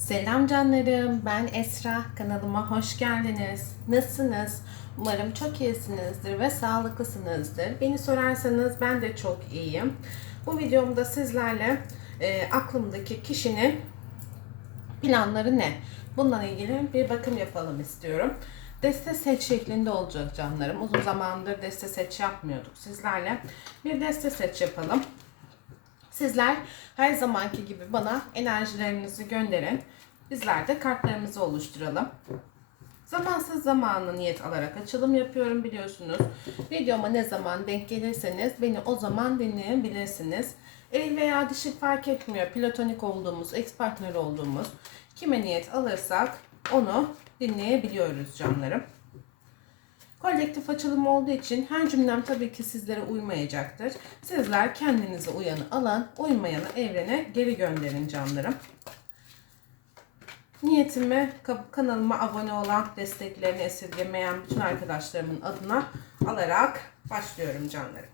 Selam canlarım, ben Esra. Kanalıma hoş geldiniz. Nasılsınız? Umarım çok iyisinizdir ve sağlıklısınızdır. Beni sorarsanız ben de çok iyiyim. Bu videomda sizlerle e, aklımdaki kişinin planları ne? Bununla ilgili bir bakım yapalım istiyorum. Deste set şeklinde olacak canlarım. Uzun zamandır deste set yapmıyorduk sizlerle. Bir deste set yapalım. Sizler her zamanki gibi bana enerjilerinizi gönderin. Bizler de kartlarımızı oluşturalım. Zamansız zamanı niyet alarak açılım yapıyorum biliyorsunuz. Videoma ne zaman denk gelirseniz beni o zaman dinleyebilirsiniz. Eril veya dişi fark etmiyor. Platonik olduğumuz, ex partner olduğumuz kime niyet alırsak onu dinleyebiliyoruz canlarım. Kolektif açılım olduğu için her cümlem tabii ki sizlere uymayacaktır. Sizler kendinize uyanı alan, uymayanı evrene geri gönderin canlarım. Niyetimi ka- kanalıma abone olan, desteklerini esirgemeyen bütün arkadaşlarımın adına alarak başlıyorum canlarım.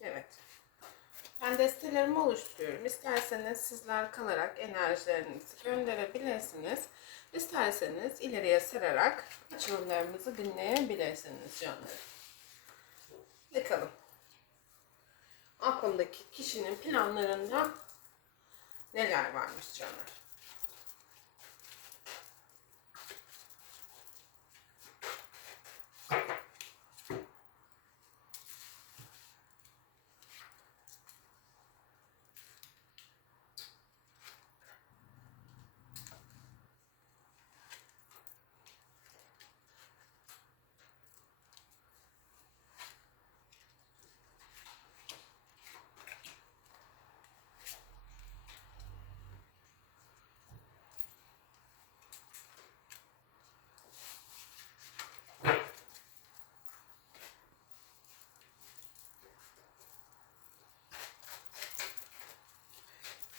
Evet. Ben destelerimi oluşturuyorum. İsterseniz sizler kalarak enerjilerinizi gönderebilirsiniz. İsterseniz ileriye sararak açılımlarımızı dinleyebilirsiniz canlarım. Bakalım. Aklımdaki kişinin planlarında neler varmış canlar.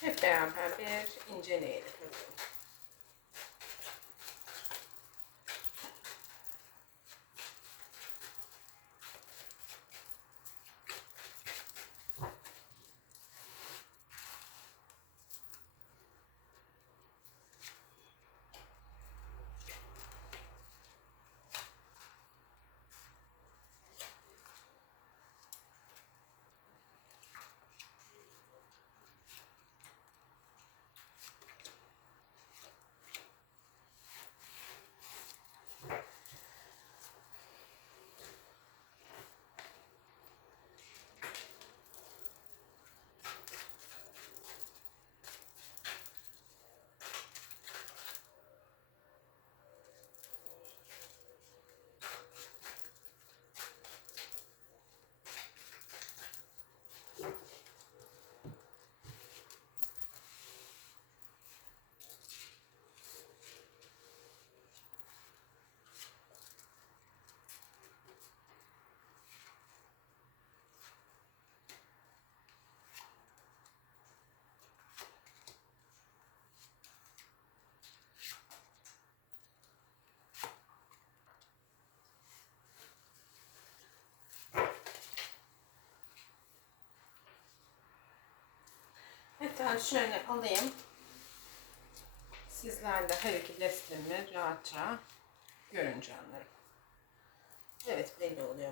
Hep bir inceleyelim. Hatta şöyle alayım. Sizler de her iki destemi rahatça görün canlarım. Evet belli oluyor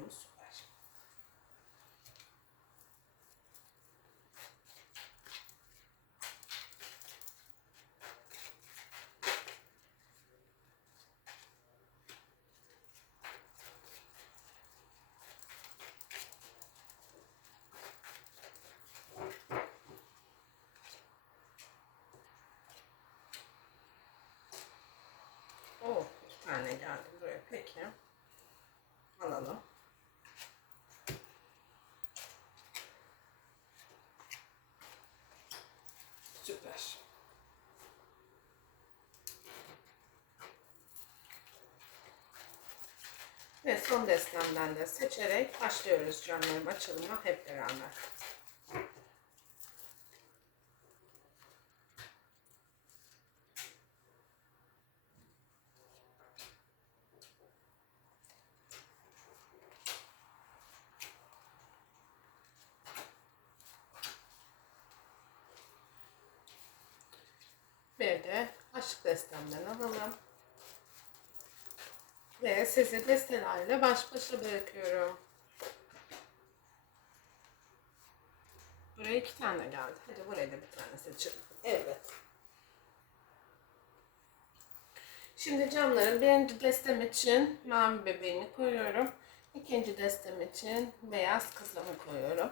son destemden de seçerek başlıyoruz camlarım açılımına hep beraber. Bir de aşk destemden alalım. Ve sizi destelerle baş başa bırakıyorum. Buraya iki tane geldi. Hadi buraya da bir tane seçelim. Evet. Şimdi camların birinci destem için mavi bebeğini koyuyorum. İkinci destem için beyaz kızımı koyuyorum.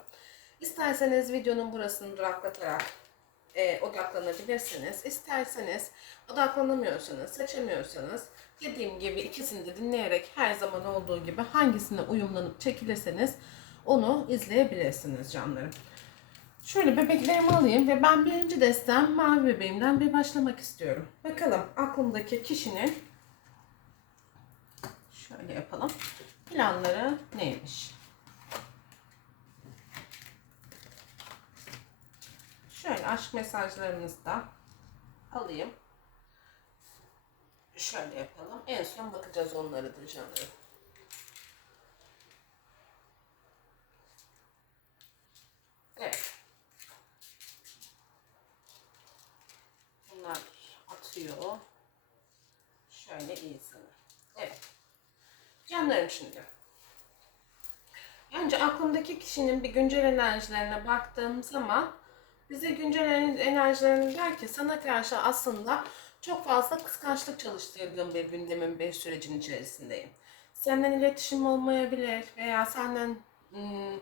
İsterseniz videonun burasını duraklatarak e, odaklanabilirsiniz. İsterseniz odaklanamıyorsanız, seçemiyorsanız dediğim gibi ikisini de dinleyerek her zaman olduğu gibi hangisine uyumlanıp çekilirseniz onu izleyebilirsiniz canlarım. Şöyle bebeklerimi alayım ve ben birinci destem mavi bebeğimden bir başlamak istiyorum. Bakalım aklımdaki kişinin şöyle yapalım. Planları neymiş? Şöyle aşk mesajlarınızı da alayım. Şöyle yapalım. En son bakacağız onları da canım. Evet. Bunlar atıyor. Şöyle iyisini. Evet. Canlarım şimdi. Önce aklımdaki kişinin bir güncel enerjilerine baktığım zaman bize güncel enerjilerini der ki sana karşı aslında çok fazla kıskançlık çalıştırdığım bir gündemin bir sürecin içerisindeyim. Senden iletişim olmayabilir veya senden ım,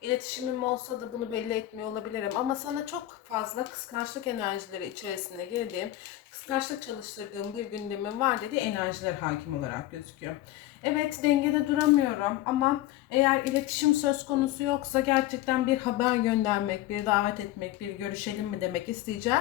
iletişimim olsa da bunu belli etmiyor olabilirim ama sana çok fazla kıskançlık enerjileri içerisine girdiğim, kıskançlık çalıştırdığım bir gündemim var dedi enerjiler hakim olarak gözüküyor. Evet dengede duramıyorum ama eğer iletişim söz konusu yoksa gerçekten bir haber göndermek, bir davet etmek, bir görüşelim mi demek isteyeceği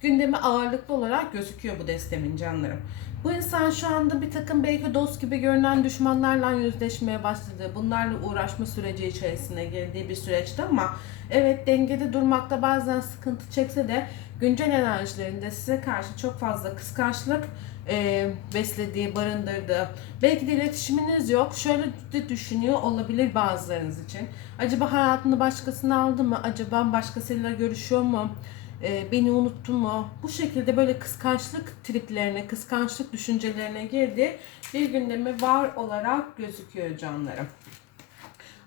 gündemi ağırlıklı olarak gözüküyor bu destemin canlarım. Bu insan şu anda bir takım belki dost gibi görünen düşmanlarla yüzleşmeye başladı. Bunlarla uğraşma süreci içerisine girdiği bir süreçte ama evet dengede durmakta bazen sıkıntı çekse de güncel enerjilerinde size karşı çok fazla kıskançlık e, beslediği, barındırdığı. Belki de iletişiminiz yok. Şöyle de düşünüyor olabilir bazılarınız için. Acaba hayatını başkasına aldı mı? Acaba başkasıyla görüşüyor mu? E, beni unuttu mu? Bu şekilde böyle kıskançlık triplerine, kıskançlık düşüncelerine girdi. Bir gündemi var olarak gözüküyor canlarım.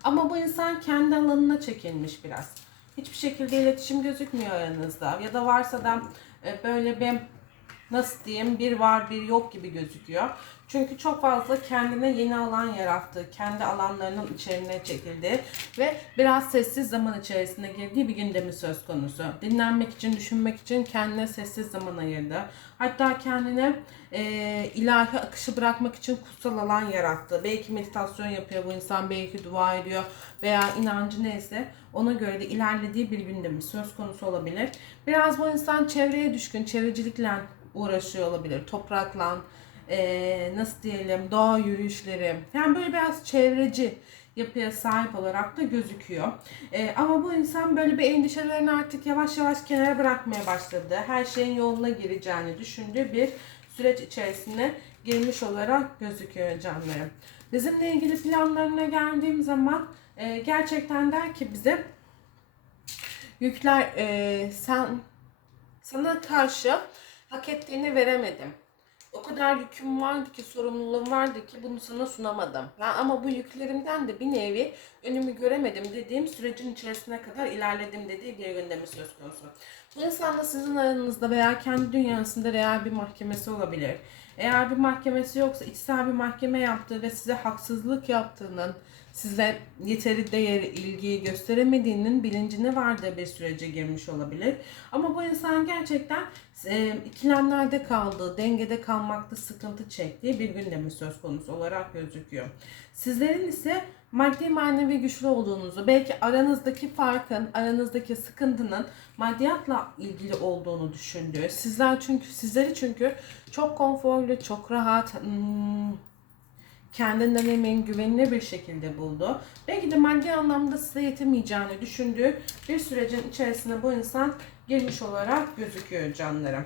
Ama bu insan kendi alanına çekilmiş biraz. Hiçbir şekilde iletişim gözükmüyor aranızda. Ya da varsa da e, böyle bir nasıl diyeyim bir var bir yok gibi gözüküyor. Çünkü çok fazla kendine yeni alan yarattı. Kendi alanlarının içerisine çekildi. Ve biraz sessiz zaman içerisine girdiği bir gündemi söz konusu. Dinlenmek için, düşünmek için kendine sessiz zaman ayırdı. Hatta kendine e, ilahi akışı bırakmak için kutsal alan yarattı. Belki meditasyon yapıyor bu insan, belki dua ediyor veya inancı neyse ona göre de ilerlediği bir gündemi söz konusu olabilir. Biraz bu insan çevreye düşkün, çevrecilikle uğraşıyor olabilir. Toprakla, e, nasıl diyelim doğa yürüyüşleri. Yani böyle biraz çevreci yapıya sahip olarak da gözüküyor. E, ama bu insan böyle bir endişelerini artık yavaş yavaş kenara bırakmaya başladı. Her şeyin yoluna gireceğini düşündüğü bir süreç içerisine girmiş olarak gözüküyor canlarım. Bizimle ilgili planlarına geldiğim zaman e, gerçekten der ki bize yükler e, sen sana karşı hak ettiğini veremedim. O kadar yüküm vardı ki, sorumluluğum vardı ki bunu sana sunamadım. Ya ama bu yüklerimden de bir nevi önümü göremedim dediğim sürecin içerisine kadar ilerledim dediği bir gündemi söz konusu. Bu insanla sizin aranızda veya kendi dünyasında real bir mahkemesi olabilir. Eğer bir mahkemesi yoksa içsel bir mahkeme yaptığı ve size haksızlık yaptığının, size yeteri değer, ilgiyi gösteremediğinin bilincine vardığı bir sürece girmiş olabilir. Ama bu insan gerçekten e, ikilemlerde kaldığı, dengede kalmakta sıkıntı çektiği bir gündemi söz konusu olarak gözüküyor. Sizlerin ise maddi manevi güçlü olduğunuzu, belki aranızdaki farkın, aranızdaki sıkıntının maddiyatla ilgili olduğunu düşündüğü, sizler çünkü sizleri çünkü çok konforlu, çok rahat, hmm, kendinden emin, güvenilir bir şekilde buldu. Belki de maddi anlamda size yetemeyeceğini düşündüğü bir sürecin içerisine bu insan girmiş olarak gözüküyor canlarım.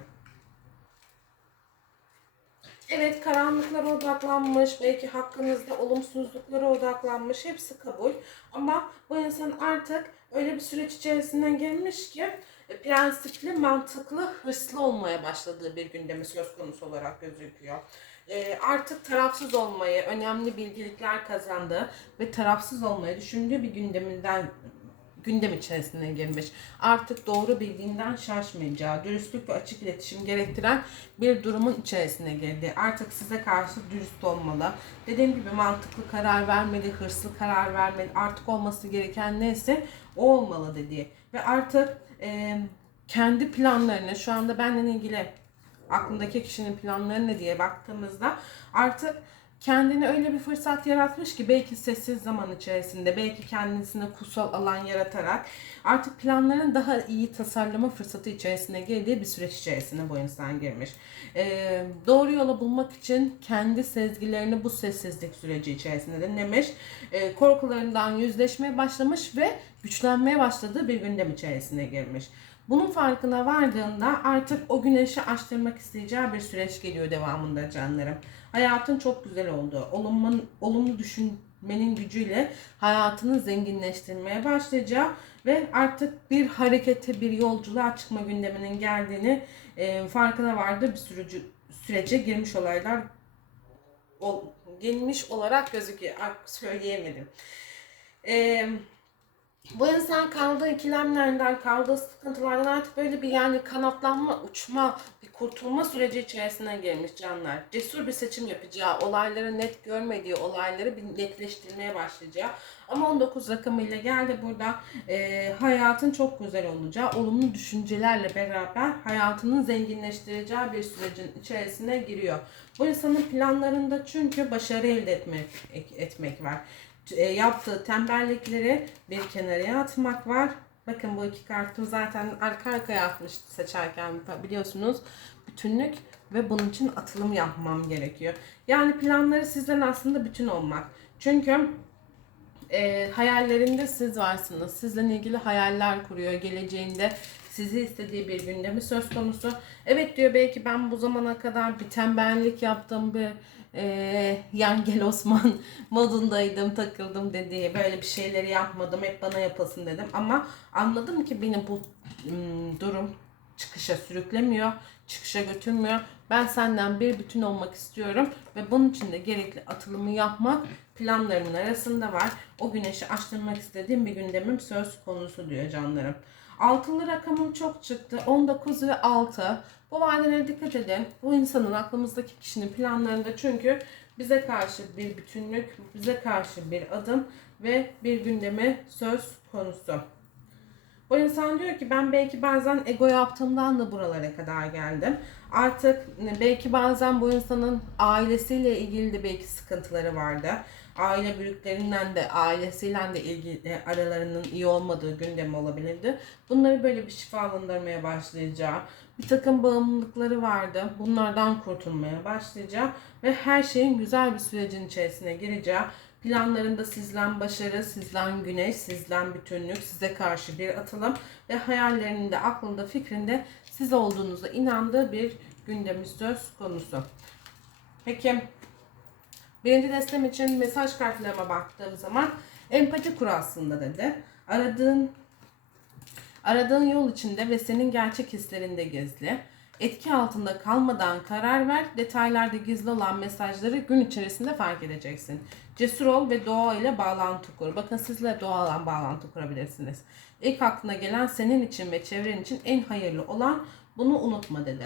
Evet karanlıklara odaklanmış, belki hakkınızda olumsuzluklara odaklanmış, hepsi kabul. Ama bu insan artık öyle bir süreç içerisinden gelmiş ki e, prensipli, mantıklı, hırslı olmaya başladığı bir gündemi söz konusu olarak gözüküyor. E, artık tarafsız olmayı, önemli bilgilikler kazandığı ve tarafsız olmayı düşündüğü bir gündeminden gündem içerisine girmiş. Artık doğru bildiğinden şaşmayacağı, dürüstlük ve açık iletişim gerektiren bir durumun içerisine girdi. Artık size karşı dürüst olmalı. Dediğim gibi mantıklı karar vermeli, hırslı karar vermeli. Artık olması gereken neyse o olmalı dedi. Ve artık e, kendi planlarını şu anda benimle ilgili aklındaki kişinin planları ne diye baktığımızda artık kendine öyle bir fırsat yaratmış ki belki sessiz zaman içerisinde belki kendisine kutsal alan yaratarak artık planların daha iyi tasarlama fırsatı içerisine girdiği bir süreç içerisine bu insan girmiş. Ee, doğru yola bulmak için kendi sezgilerini bu sessizlik süreci içerisinde dinlemiş. Ee, korkularından yüzleşmeye başlamış ve güçlenmeye başladığı bir gündem içerisine girmiş. Bunun farkına vardığında artık o güneşi açtırmak isteyeceği bir süreç geliyor devamında canlarım. Hayatın çok güzel olduğu, olumlu, olumlu düşünmenin gücüyle hayatını zenginleştirmeye başlayacağı ve artık bir harekete, bir yolculuğa çıkma gündeminin geldiğini e, farkına vardı bir sürücü, sürece girmiş olaylar ol, gelmiş olarak gözüküyor. Söyleyemedim. Eee bu insan kaldığı ikilemlerden, kaldığı sıkıntılardan artık böyle bir yani kanatlanma, uçma, bir kurtulma süreci içerisine girmiş canlar. Cesur bir seçim yapacağı, olayları net görmediği, olayları bir netleştirmeye başlayacağı. Ama 19 rakamıyla geldi burada e, hayatın çok güzel olacağı, olumlu düşüncelerle beraber hayatının zenginleştireceği bir sürecin içerisine giriyor. Bu insanın planlarında çünkü başarı elde etmek, etmek var yaptığı tembellikleri bir kenara atmak var. Bakın bu iki kartım zaten arka arkaya atmıştı seçerken biliyorsunuz. Bütünlük ve bunun için atılım yapmam gerekiyor. Yani planları sizden aslında bütün olmak. Çünkü e, hayallerinde siz varsınız. Sizle ilgili hayaller kuruyor. Geleceğinde sizi istediği bir gündemi söz konusu. Evet diyor belki ben bu zamana kadar bir tembellik yaptım, bir e, Yangel Osman modundaydım, takıldım dedi. Böyle bir şeyleri yapmadım, hep bana yapasın dedim. Ama anladım ki beni bu ım, durum çıkışa sürüklemiyor, çıkışa götürmüyor. Ben senden bir bütün olmak istiyorum ve bunun için de gerekli atılımı yapmak planlarımın arasında var. O güneşi açtırmak istediğim bir gündemim söz konusu diyor canlarım. Altılı rakamım çok çıktı. 19 ve 6. Bu vadelere dikkat edin. Bu insanın aklımızdaki kişinin planlarında çünkü bize karşı bir bütünlük, bize karşı bir adım ve bir gündeme söz konusu. Bu insan diyor ki ben belki bazen ego yaptığımdan da buralara kadar geldim. Artık belki bazen bu insanın ailesiyle ilgili de belki sıkıntıları vardı aile büyüklerinden de ailesiyle de ilgili e, aralarının iyi olmadığı gündem olabilirdi. Bunları böyle bir şifalandırmaya başlayacağı, bir takım bağımlılıkları vardı. Bunlardan kurtulmaya başlayacağı ve her şeyin güzel bir sürecin içerisine gireceği, planlarında sizden başarı, sizden güneş, sizden bütünlük, size karşı bir atılım ve hayallerinde, aklında, fikrinde siz olduğunuza inandığı bir gündemi söz konusu. Peki Birinci destem için mesaj kartlarıma baktığım zaman empati kur aslında dedi. Aradığın aradığın yol içinde ve senin gerçek hislerinde gizli. Etki altında kalmadan karar ver. Detaylarda gizli olan mesajları gün içerisinde fark edeceksin. Cesur ol ve doğa ile bağlantı kur. Bakın sizle doğayla bağlantı kurabilirsiniz. İlk aklına gelen senin için ve çevren için en hayırlı olan bunu unutma dedi.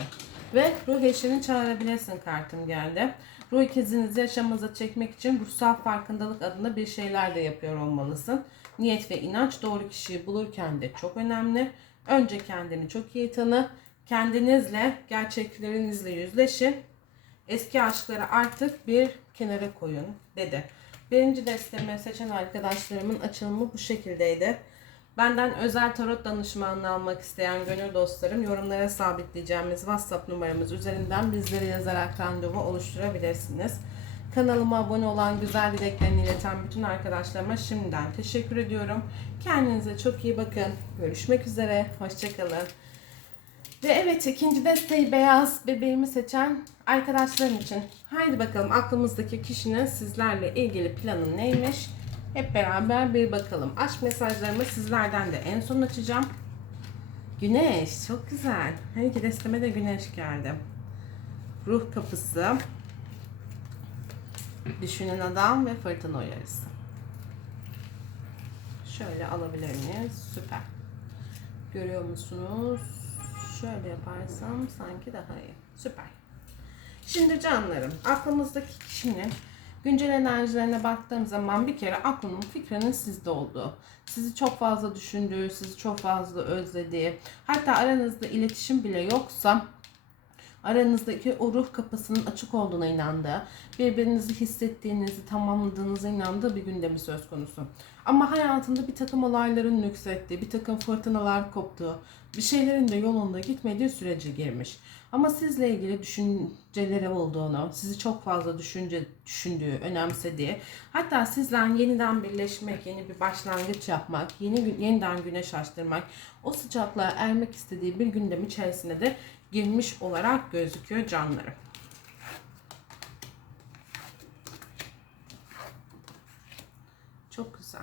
Ve ruh eşini çağırabilirsin kartım geldi. Ruh ikizinizi yaşamınıza çekmek için ruhsal farkındalık adına bir şeyler de yapıyor olmalısın. Niyet ve inanç doğru kişiyi bulurken de çok önemli. Önce kendini çok iyi tanı. Kendinizle, gerçeklerinizle yüzleşin. Eski aşkları artık bir kenara koyun dedi. Birinci destemi seçen arkadaşlarımın açılımı bu şekildeydi. Benden özel tarot danışmanlığı almak isteyen gönül dostlarım yorumlara sabitleyeceğimiz WhatsApp numaramız üzerinden bizlere yazarak randevu oluşturabilirsiniz. Kanalıma abone olan güzel dileklerini ileten bütün arkadaşlarıma şimdiden teşekkür ediyorum. Kendinize çok iyi bakın. Görüşmek üzere. Hoşçakalın. Ve evet ikinci desteği beyaz bebeğimi seçen arkadaşlarım için. Haydi bakalım aklımızdaki kişinin sizlerle ilgili planı neymiş? Hep beraber bir bakalım. Aşk mesajlarımı sizlerden de en son açacağım. Güneş çok güzel. Her iki desteme de güneş geldi. Ruh kapısı. Düşünen adam ve fırtına uyarısı. Şöyle alabilir miyiz? Süper. Görüyor musunuz? Şöyle yaparsam sanki daha iyi. Süper. Şimdi canlarım, aklımızdaki kişinin güncel enerjilerine baktığım zaman bir kere aklının fikrinin sizde olduğu, sizi çok fazla düşündüğü, sizi çok fazla özlediği, hatta aranızda iletişim bile yoksa aranızdaki o ruh kapısının açık olduğuna inandığı, birbirinizi hissettiğinizi, tamamladığınıza inandığı bir gündemi söz konusu. Ama hayatında bir takım olayların nüksettiği, bir takım fırtınalar koptuğu, bir şeylerin de yolunda gitmediği sürece girmiş. Ama sizle ilgili düşünceleri olduğunu, sizi çok fazla düşünce düşündüğü, önemsediği, hatta sizden yeniden birleşmek, yeni bir başlangıç yapmak, yeni yeniden güneş açtırmak, o sıcaklığa ermek istediği bir gündem içerisine de girmiş olarak gözüküyor canlarım. Çok güzel.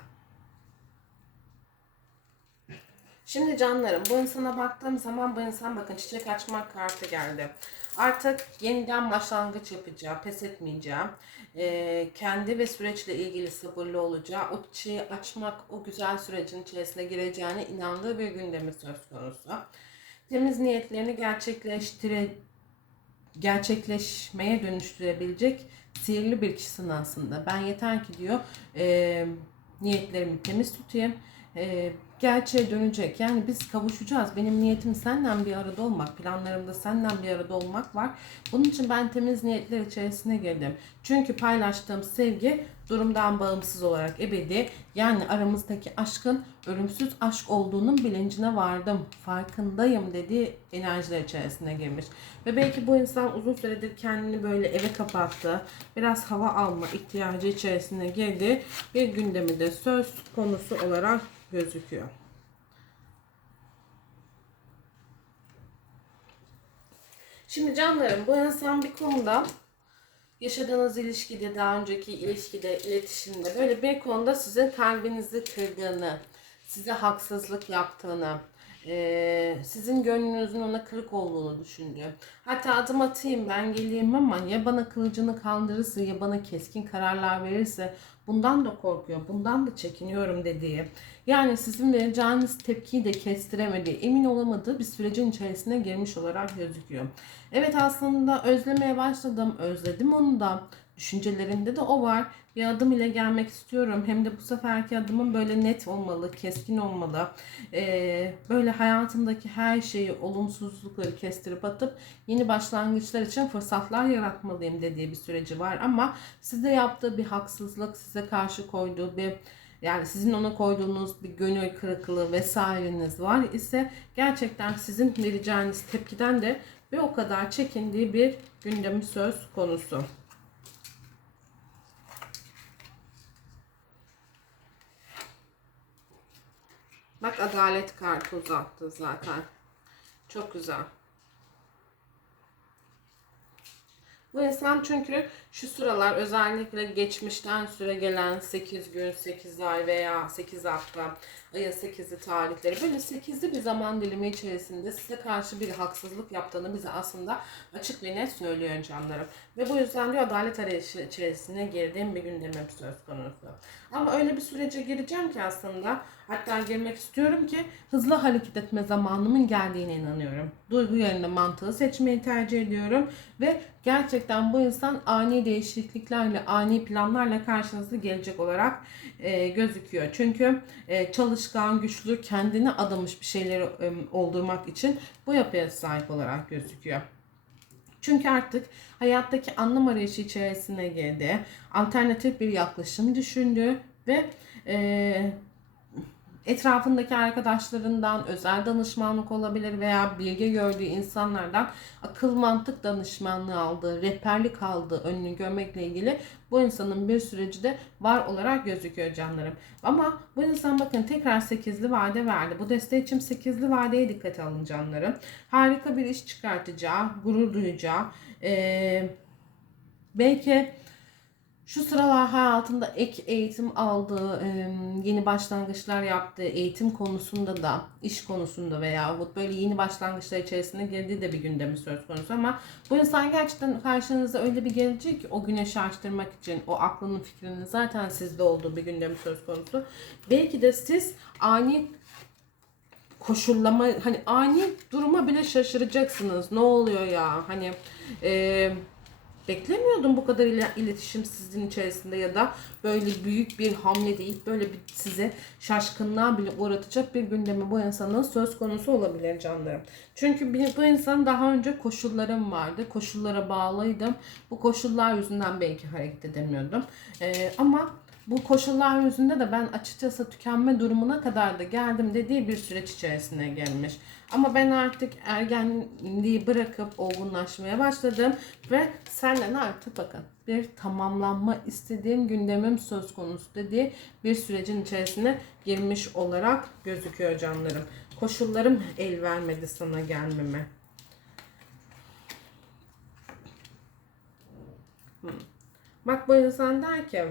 Şimdi canlarım bu insana baktığım zaman bu insan bakın çiçek açmak kartı geldi. Artık yeniden başlangıç yapacağı, pes etmeyeceğim. Ee, kendi ve süreçle ilgili sabırlı olacağı, o çiçeği açmak, o güzel sürecin içerisine gireceğine inandığı bir gündemi söz konusu. Temiz niyetlerini gerçekleştire gerçekleşmeye dönüştürebilecek sihirli bir kişisin aslında. Ben yeter ki diyor e, niyetlerimi temiz tutayım. E, gerçeğe dönecek. Yani biz kavuşacağız. Benim niyetim senden bir arada olmak. Planlarımda senden bir arada olmak var. Bunun için ben temiz niyetler içerisine girdim. Çünkü paylaştığım sevgi durumdan bağımsız olarak ebedi. Yani aramızdaki aşkın ölümsüz aşk olduğunun bilincine vardım. Farkındayım dediği enerjiler içerisine girmiş. Ve belki bu insan uzun süredir kendini böyle eve kapattı. Biraz hava alma ihtiyacı içerisine girdi. Bir gündemi de söz konusu olarak gözüküyor. Şimdi canlarım bu insan bir konuda yaşadığınız ilişkide, daha önceki ilişkide, iletişimde böyle bir konuda sizin kalbinizi kırdığını, size haksızlık yaptığını, sizin gönlünüzün ona kırık olduğunu düşündü. Hatta adım atayım ben geleyim ama ya bana kılıcını kaldırırsa ya bana keskin kararlar verirse bundan da korkuyor, bundan da çekiniyorum dediği. Yani sizin vereceğiniz tepkiyi de kestiremediği, emin olamadığı bir sürecin içerisine girmiş olarak gözüküyor. Evet aslında özlemeye başladım, özledim onu da. Düşüncelerinde de o var. Bir adım ile gelmek istiyorum. Hem de bu seferki adımım böyle net olmalı, keskin olmalı. Ee, böyle hayatımdaki her şeyi, olumsuzlukları kestirip atıp yeni başlangıçlar için fırsatlar yaratmalıyım dediği bir süreci var. Ama size yaptığı bir haksızlık, size karşı koyduğu bir yani sizin ona koyduğunuz bir gönül kırıklığı vesaireniz var ise gerçekten sizin vereceğiniz tepkiden de bir o kadar çekindiği bir gündemi söz konusu. Bak adalet kartı uzattı zaten. Çok güzel. Bu insan çünkü şu sıralar özellikle geçmişten süre gelen 8 gün, 8 ay veya 8 hafta, aya 8'li tarihleri böyle 8'li bir zaman dilimi içerisinde size karşı bir haksızlık yaptığını bize aslında açık ve net söylüyor canlarım. Ve bu yüzden diyor adalet arayışı içerisine girdiğim bir gündemim söz konusu. Ama öyle bir sürece gireceğim ki aslında hatta girmek istiyorum ki hızlı hareket etme zamanımın geldiğine inanıyorum. Duygu yerine mantığı seçmeyi tercih ediyorum ve gerçekten bu insan ani değişikliklerle, ani planlarla karşınıza gelecek olarak e, gözüküyor. Çünkü e, çalışkan, güçlü, kendine adamış bir şeyleri e, oldurmak için bu yapıya sahip olarak gözüküyor. Çünkü artık hayattaki anlam arayışı içerisine girdi. Alternatif bir yaklaşım düşündü ve e, etrafındaki arkadaşlarından özel danışmanlık olabilir veya bilgi gördüğü insanlardan akıl mantık danışmanlığı aldığı, rehberlik aldığı önünü görmekle ilgili bu insanın bir süreci de var olarak gözüküyor canlarım. Ama bu insan bakın tekrar 8'li vade verdi. Bu desteği için 8'li vadeye dikkat alın canlarım. Harika bir iş çıkartacağı, gurur duyacağı, ee, belki şu sıralar hayatında ek eğitim aldığı, yeni başlangıçlar yaptığı eğitim konusunda da, iş konusunda veya böyle yeni başlangıçlar içerisine girdiği de bir gündemi söz konusu ama bu insan gerçekten karşınıza öyle bir gelecek ki o güneşi açtırmak için o aklının fikrinin zaten sizde olduğu bir gündemi söz konusu. Belki de siz ani koşullama hani ani duruma bile şaşıracaksınız. Ne oluyor ya? Hani e, beklemiyordum bu kadar ile, iletişim sizin içerisinde ya da böyle büyük bir hamle değil böyle bir size şaşkınlığa bile uğratacak bir gündemi bu insanın söz konusu olabilir canlarım. Çünkü bu insan daha önce koşullarım vardı. Koşullara bağlıydım. Bu koşullar yüzünden belki hareket edemiyordum. E, ama bu koşullar yüzünde de ben açıkçası tükenme durumuna kadar da geldim dediği bir süreç içerisine gelmiş. Ama ben artık ergenliği bırakıp olgunlaşmaya başladım ve senden artık bakın bir tamamlanma istediğim gündemim söz konusu dediği bir sürecin içerisine girmiş olarak gözüküyor canlarım. Koşullarım el vermedi sana gelmeme. Bak bu insan der ki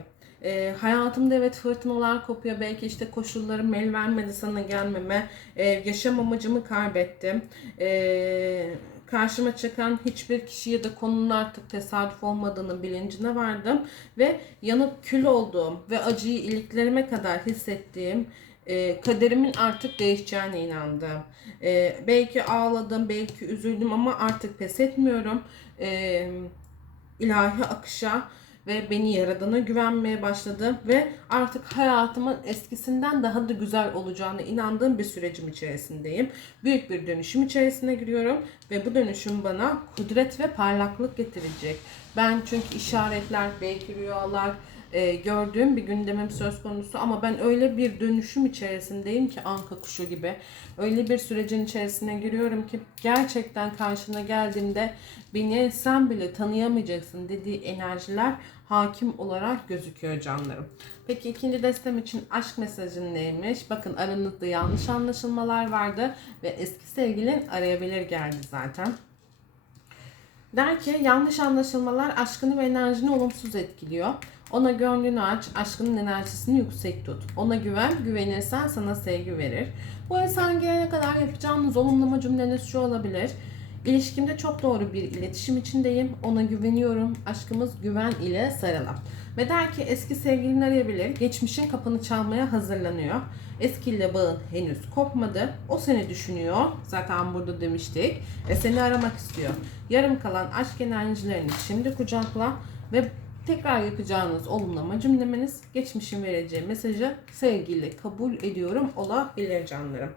e, hayatımda evet fırtınalar kopuyor. Belki işte koşullarım el vermedi sana gelmeme. E, yaşam amacımı kaybettim. E, karşıma çıkan hiçbir kişi ya da konunun artık tesadüf olmadığını bilincine vardım. Ve yanıp kül olduğum ve acıyı iliklerime kadar hissettiğim e, kaderimin artık değişeceğine inandım. E, belki ağladım, belki üzüldüm ama artık pes etmiyorum. E, ilahi akışa ve beni yaradana güvenmeye başladım ve artık hayatımın eskisinden daha da güzel olacağına inandığım bir sürecim içerisindeyim. Büyük bir dönüşüm içerisine giriyorum ve bu dönüşüm bana kudret ve parlaklık getirecek. Ben çünkü işaretler, belki rüyalar, e, gördüğüm bir gündemim söz konusu ama ben öyle bir dönüşüm içerisindeyim ki anka kuşu gibi. Öyle bir sürecin içerisine giriyorum ki gerçekten karşına geldiğimde beni sen bile tanıyamayacaksın dediği enerjiler hakim olarak gözüküyor canlarım. Peki ikinci destem için aşk mesajın neymiş? Bakın aranızda yanlış anlaşılmalar vardı ve eski sevgilin arayabilir geldi zaten. Der ki yanlış anlaşılmalar aşkını ve enerjini olumsuz etkiliyor. Ona gönlünü aç, aşkının enerjisini yüksek tut. Ona güven, güvenirsen sana sevgi verir. Bu insan gelene kadar yapacağınız olumlama cümleniz şu olabilir. İlişkimde çok doğru bir iletişim içindeyim. Ona güveniyorum. Aşkımız güven ile sarılan. Ve der ki eski sevgilin arayabilir. Geçmişin kapını çalmaya hazırlanıyor. Eskiyle bağın henüz kopmadı. O seni düşünüyor. Zaten burada demiştik. Ve seni aramak istiyor. Yarım kalan aşk enerjilerini şimdi kucakla ve tekrar yapacağınız olumlama cümlemeniz geçmişin vereceği mesajı sevgiyle kabul ediyorum olabilir canlarım.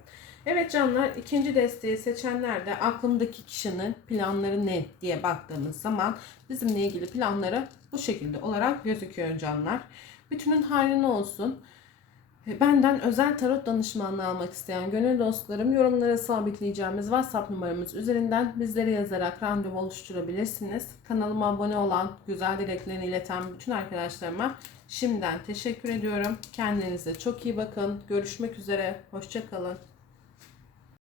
Evet canlar ikinci desteği seçenler de aklımdaki kişinin planları ne diye baktığımız zaman bizimle ilgili planları bu şekilde olarak gözüküyor canlar. Bütünün hayrına olsun. Benden özel tarot danışmanlığı almak isteyen gönül dostlarım yorumlara sabitleyeceğimiz WhatsApp numaramız üzerinden bizlere yazarak randevu oluşturabilirsiniz. Kanalıma abone olan, güzel dileklerini ileten bütün arkadaşlarıma şimdiden teşekkür ediyorum. Kendinize çok iyi bakın. Görüşmek üzere. Hoşçakalın.